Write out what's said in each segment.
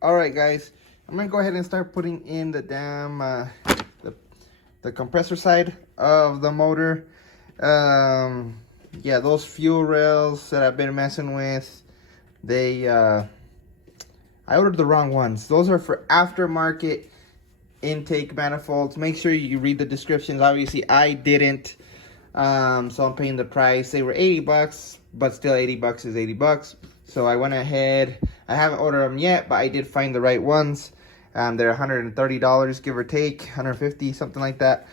All right, guys. I'm gonna go ahead and start putting in the damn the compressor side of the motor. Yeah, those fuel rails that I've been messing with, they I ordered the wrong ones. Those are for aftermarket intake manifolds. Make sure you read the descriptions. Obviously, I didn't. So I'm paying the price. They were 80 bucks, but still 80 bucks is 80 bucks. So I went ahead. I haven't ordered them yet, but I did find the right ones. They're $130, give or take, 150, something like that.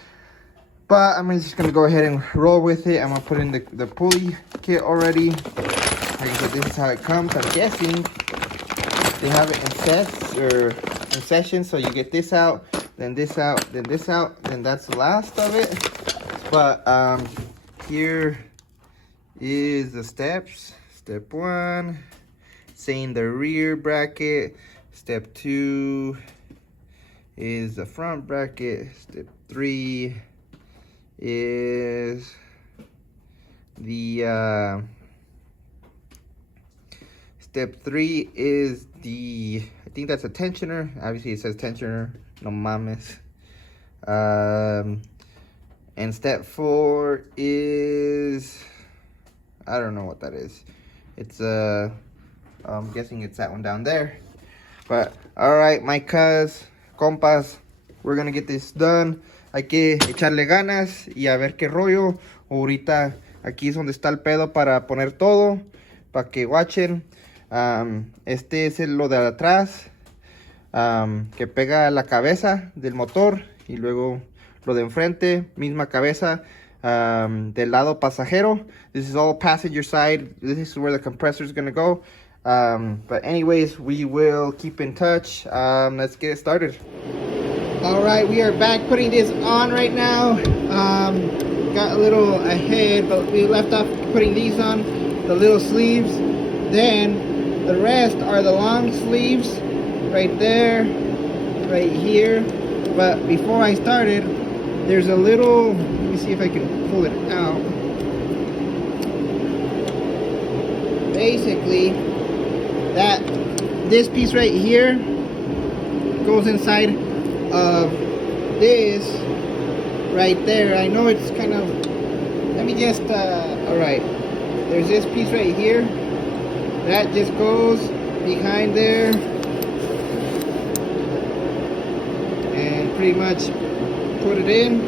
But I'm just gonna go ahead and roll with it. I'm gonna put in the pulley kit already. Like I said, this is how it comes. I'm guessing they have it in session, so you get this out, then this out, then this out, then that's the last of it. But here is the steps. Step 1, saying the rear bracket. Step 2 is the front bracket. Step 3 is the step 3 is the, I think that's a tensioner. Obviously it says tensioner, no mames. And step 4 is, I don't know what that is. It's I'm guessing it's that one down there. But all right, my compas, we're gonna get this done. Hay que echarle ganas y a ver qué rollo. Ahorita aquí es donde está el pedo para poner todo, para que watchen. Este es lo de atrás, que pega la cabeza del motor, y luego lo de enfrente, misma cabeza, del lado pasajero. This is all passenger side. This is where the compressor is gonna go. But anyways, we will keep in touch. Let's get it started. All right, we are back putting this on right now. Got a little ahead, but we left off putting these on, the little sleeves. Then the rest are the long sleeves, right there, right here. But before I started, there's a little, let me see if I can pull it out. Basically, this piece right here goes inside of this right there. I know it's kind of, let me just, all right, there's this piece right here that just goes behind there and pretty much put it in,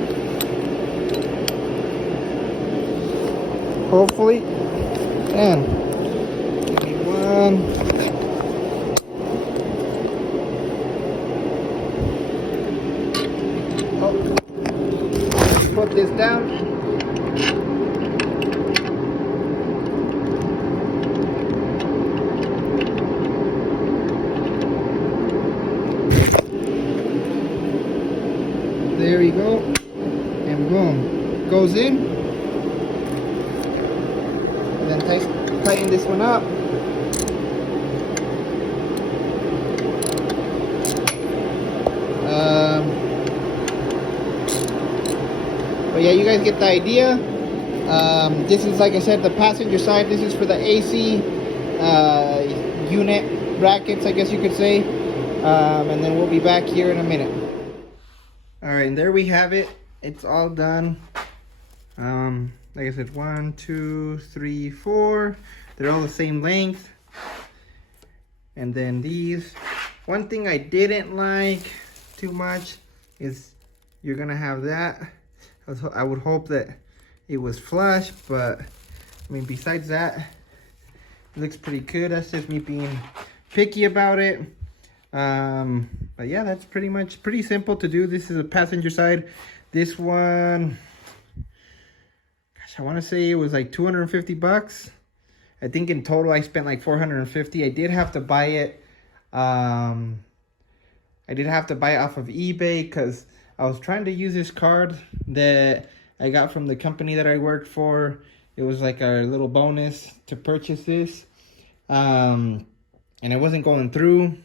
hopefully. And give me one. Put this down. There we go. And boom. Goes in. And then tighten this one up. But yeah, you guys get the idea. This is, like I said, the passenger side. This is for the AC unit brackets, I guess you could say. And then we'll be back here in a minute. All right, and there we have it. It's all done. Like I said, 1, 2, 3, 4. They're all the same length. And then these. One thing I didn't like too much is you're gonna have that. I would hope that it was flush, but I mean, besides that, it looks pretty good. That's just me being picky about it. But yeah, that's pretty simple to do. This is a passenger side. This one, gosh, I want to say it was like 250 bucks. I think in total I spent like 450. I did have to buy it. I did have to buy it off of eBay because I was trying to use this card that I got from the company that I worked for. It was like a little bonus to purchase this. And it wasn't going through.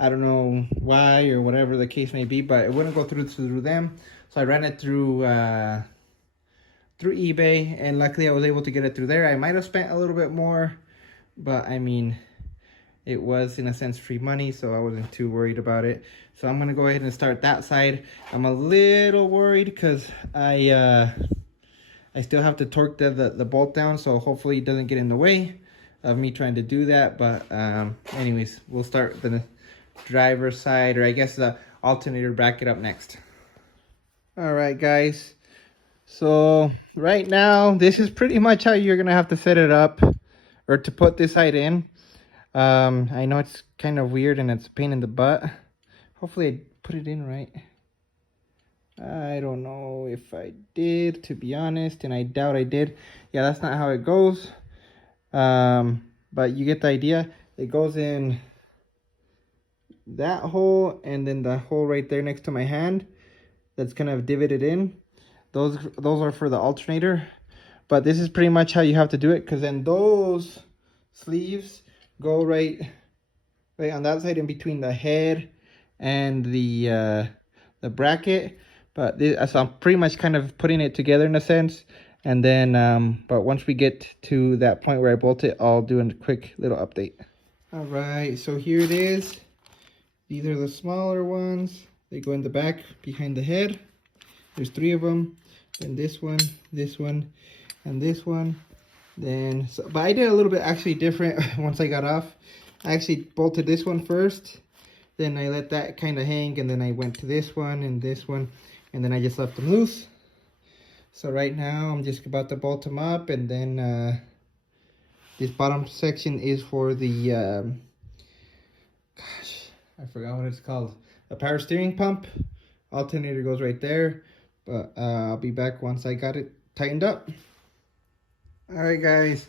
I don't know why or whatever the case may be, but it wouldn't go through them. So I ran it through eBay, and luckily I was able to get it through there. I might have spent a little bit more, but I mean, it was in a sense free money, so I wasn't too worried about it. So I'm gonna go ahead and start that side. I'm a little worried because I still have to torque the bolt down, so hopefully it doesn't get in the way of me trying to do that. But anyways, we'll start the driver's side, or I guess the alternator bracket up next. All right, guys. So right now, this is pretty much how you're gonna have to set it up, or to put this side in. I know it's kind of weird and it's a pain in the butt. Hopefully I put it in right. I don't know if I did, to be honest, and I doubt I did. Yeah, that's not how it goes. But you get the idea. It goes in that hole, and then the hole right there next to my hand that's kind of divoted in. Those are for the alternator. But this is pretty much how you have to do it, because then those sleeves go right on that side in between the head and the bracket. But this, so I'm pretty much kind of putting it together in a sense. And then, but once we get to that point where I bolt it, I'll do a quick little update. All right, so here it is. These are the smaller ones. They go in the back behind the head. There's 3 of them. Then this one, and this one. Then, but I did a little bit actually different once I got off. I actually bolted this one first. Then I let that kind of hang, and then I went to this one, and then I just left them loose. So right now I'm just about to bolt them up, and then this bottom section is for the, gosh, I forgot what it's called. A power steering pump. Alternator goes right there, but I'll be back once I got it tightened up. All right, guys,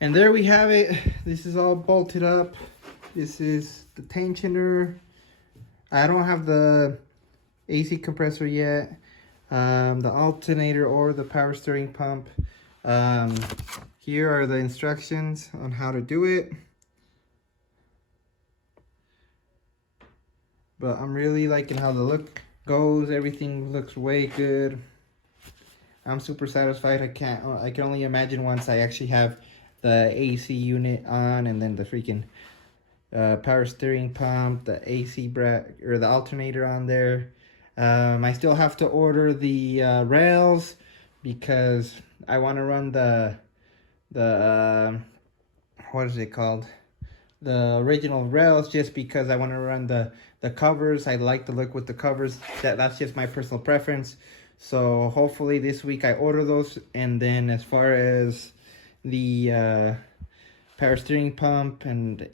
and there we have it. This is all bolted up. This is the tensioner. I don't have the AC compressor yet, the alternator or the power steering pump. Here are the instructions on how to do it. But I'm really liking how the look goes. Everything looks way good. I'm super satisfied. I can only imagine once I actually have the AC unit on, and then the freaking power steering pump, the AC or the alternator on there. I still have to order the rails, because I want to run the what is it called? The original rails, just because I want to run the covers. I like the look with the covers. That's just my personal preference. So hopefully this week I order those. And then as far as the power steering pump and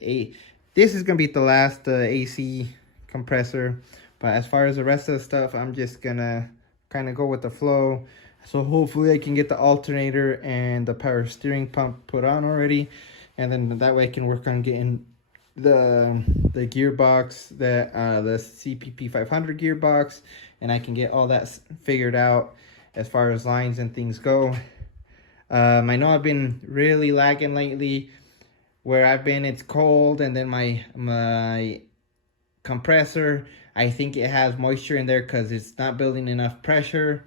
this is gonna be the last AC compressor. But as far as the rest of the stuff, I'm just gonna kind of go with the flow. So hopefully I can get the alternator and the power steering pump put on already, and then that way I can work on getting the gearbox, the CPP 500 gearbox, and I can get all that figured out as far as lines and things go. I know I've been really lagging lately. Where I've been, it's cold, and then my compressor, I think it has moisture in there because it's not building enough pressure.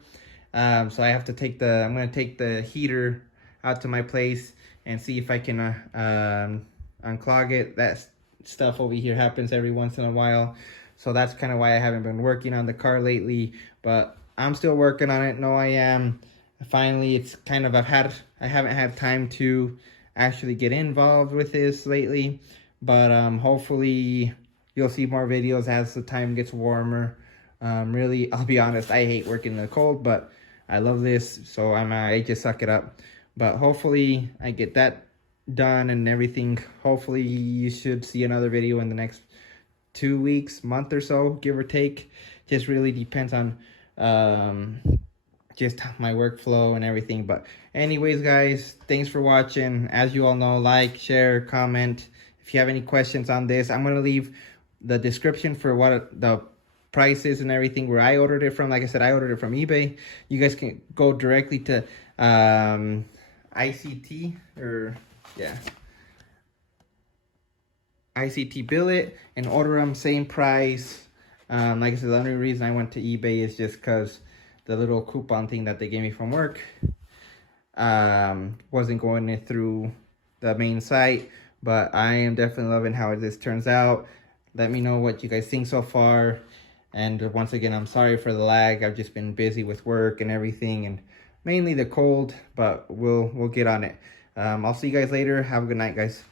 So I have to I'm gonna take the heater out to my place and see if I can unclog it. That stuff over here happens every once in a while, so that's kind of why I haven't been working on the car lately. But I'm still working on it. No, I am. Finally, it's kind of I haven't had time to actually get involved with this lately, but hopefully you'll see more videos as the time gets warmer. Really, I'll be honest, I hate working in the cold, but I love this, so I just suck it up. But hopefully I get that done and everything. Hopefully you should see another video in the next 2 weeks, month or so, give or take. Just really depends on just my workflow and everything. But anyways, guys, thanks for watching. As you all know, like, share, comment. If you have any questions on this, I'm gonna leave the description for what the prices and everything where I ordered it from. Like I said, I ordered it from eBay. You guys can go directly to ICT, or yeah, ICT Billet, and order them same price. Like I said, the only reason I went to eBay is just because the little coupon thing that they gave me from work wasn't going through the main site. but I am definitely loving how this turns out. Let me know what you guys think so far. And once again, I'm sorry for the lag. I've just been busy with work and everything, and mainly the cold, but we'll get on it. I'll see you guys later. Have a good night, guys.